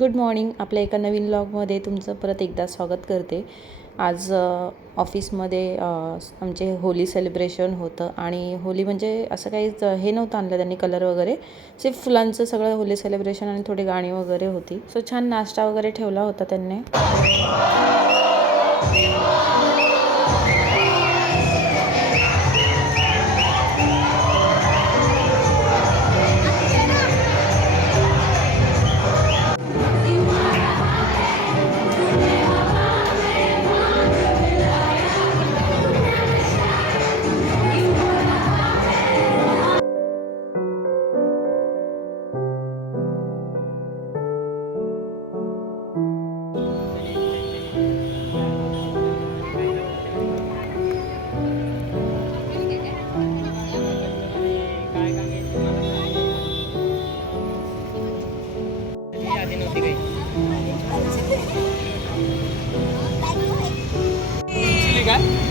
Good morning. आपल्या एका नवीन व्लॉगमध्ये तुमचं परत एकदा स्वागत करते. आज ऑफिसमध्ये आमचे होली सेलिब्रेशन होतं आणि होली म्हणजे असं काहीच हे नव्हतं आणलं त्यांनी कलर वगैरे, सिर्फ फुलांचं सगळं होली सेलिब्रेशन आणि थोडी गाणी वगैरे होती. सो छान नाश्ता वगैरे ठेवला होता त्यांनी.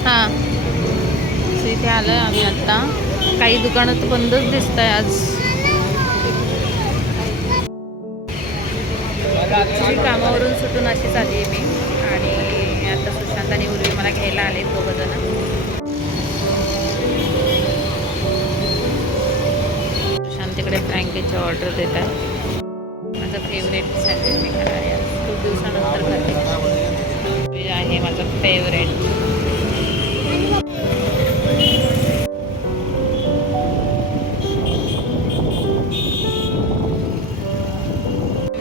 हां, सो इथे आलो आहे आम्ही आत्ता. काही दुकानं तर बंदच दिसत आहे आज. कामावरून सुटून अशीच आली आहे मी आणि आता सुशांत आणि उर्वी मला घ्यायला आले दोघं जण. सुशांत तिकडे फ्रँकीची ऑर्डर देत आहे. माझं फेवरेट सँडविच मी खाणार आहे आज. खूप दिवसानंतर खाते आहे माझं फेवरेट.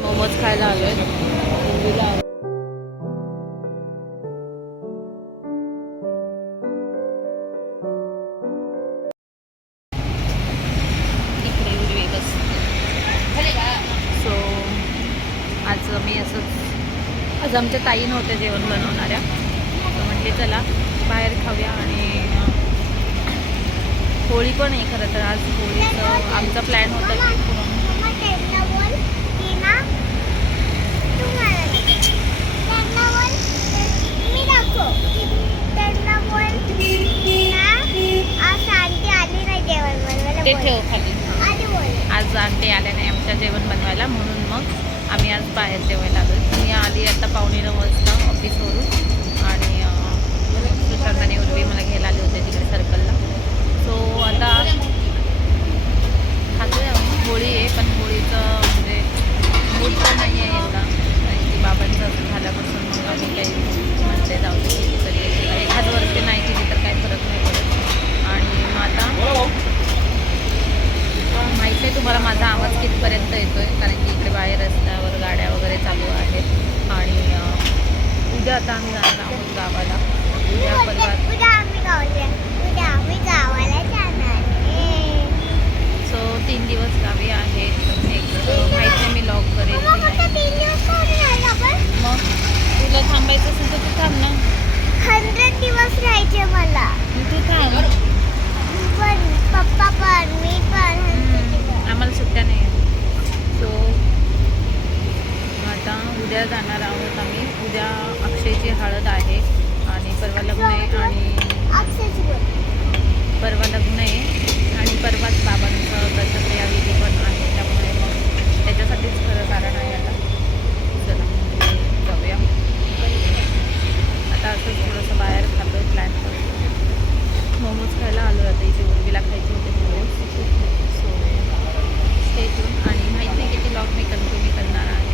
मोमोज खायला आलो आहे. इकडे उर्वी बस. सो आज मी असंच, आज आमच्या ताई नव्हत्या जेवण बनवणाऱ्या, तर म्हटले चला बाहेर खाऊया. आणि होळी पण आहे खरं तर आज. होळीचं आमचा प्लॅन होता की ते ठेव खाली. आज आंटी आल्या नाही आमच्या जेवण बनवायला, म्हणून मग आम्ही आज बाहेर जेवायला आलो. मी आली आता 8:45 वाजता ऑफिसवरून आणि सुशांत आणि उर्वी मला घ्यायला आले होते तिकडे सर्कलला. सो आता खातोय आम्ही. होळी आहे पण होळीचं म्हणजे मूड पण नाही आहे एवढा, आणि की बाबांचं असं झाल्यापासून मग आम्ही काही म्हणते जाऊ दे तरी एखाद वर्षी नाही केली तर काही फरक नाही पडत. आणि मग आता माहिती आहे तुम्हाला माझा आवाज कितपर्यंत येतो आहे, कारण की इकडे बाहेर रस्त्यावर गाड्या वगैरे चालू आहेत. आणि उद्या आता आम्ही जाणार आहोत गावाला. उद्या सो 3 दिवस गावी आहेत. एक माहीत नाही मी लॉग करेल. मग तुला थांबायचं असेल तर तू थांब ना. 100 दिवस राहायचे मला. तू थांब. पप्पा पण मी पण. आम्हाला सुट्ट्या नाही आहेत. सो आता उद्या जाणार आहोत आम्ही. उद्या अक्षयची हळद आहे आणि परवा लग्न आहे. आणि परवा लग्न आहे आणि परवाच बाबांचं दशक्रियाविधी पण आहे. त्यामुळे मग त्याच्यासाठीच खरं कारण आहे. आता चला जाऊया. आता असंच थोडंसं बाहेर खातो आहे, प्लॅन करतो. मोमोज खायला आलो आता. इथे उर्वीला खायचे होते मोमोज. So stay tune. आणि माहीत नाही किती व्लॉग मी कंटिन्यू करणार आहे.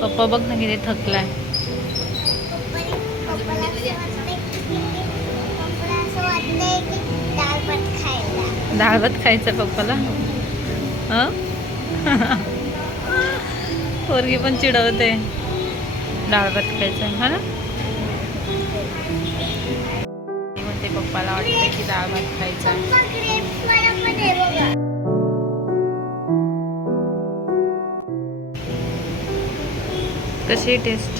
पप्पा बघ ना किती थकलाय. डाळ भात खायचं पप्पाला. पोरगी पण चिडवते डाळ भात खायचं हा ना. म्हणते पप्पाला वाटतं की डाळ भात खायचा. कशी टेस्ट?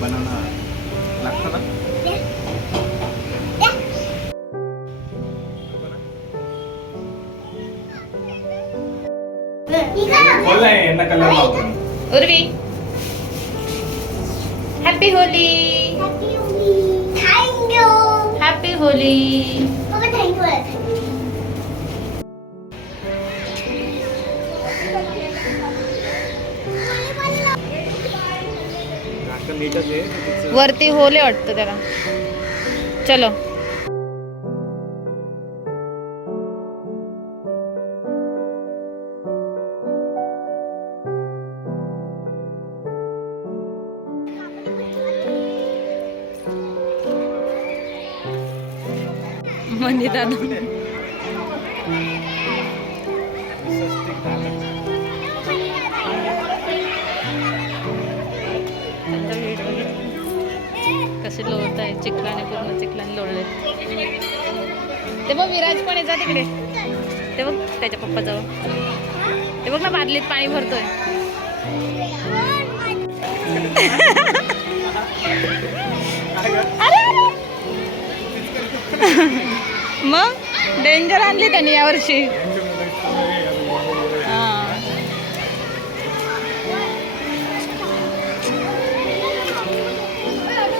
बनाना लागतं ना. बोललाय यांना कलर लावतो. Urvi happy Holy. Thank you happy Holy. Thank you. नाटक नीटच आहे तिचं. वरती होले वाटतं त्याला. चलो म्हणजे दादा कसे लोळत आहे. चिखलाने पूर्ण चिखलाने लोळले. ते बघ विराज पण आहे. जा तिकडे. ते बघ त्याच्या पप्पा जवळ. ते बघ ना बादलीत पाणी भरतोय. मग डेंजर आणली त्यांनी यावर्षी.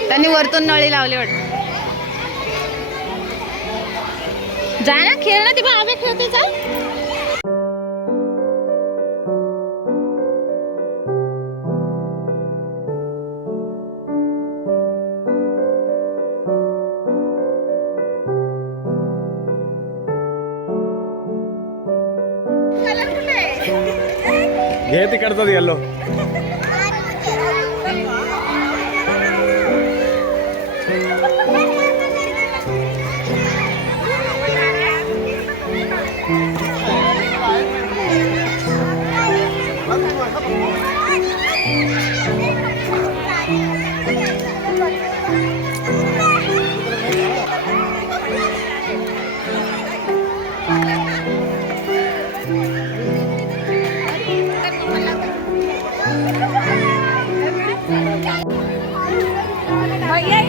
त्यांनी वरतून नळी लावली वाटत. जा ना खेळ ना. ती बा आवे खेळते. जा. घे तिकडचा येलो. भैया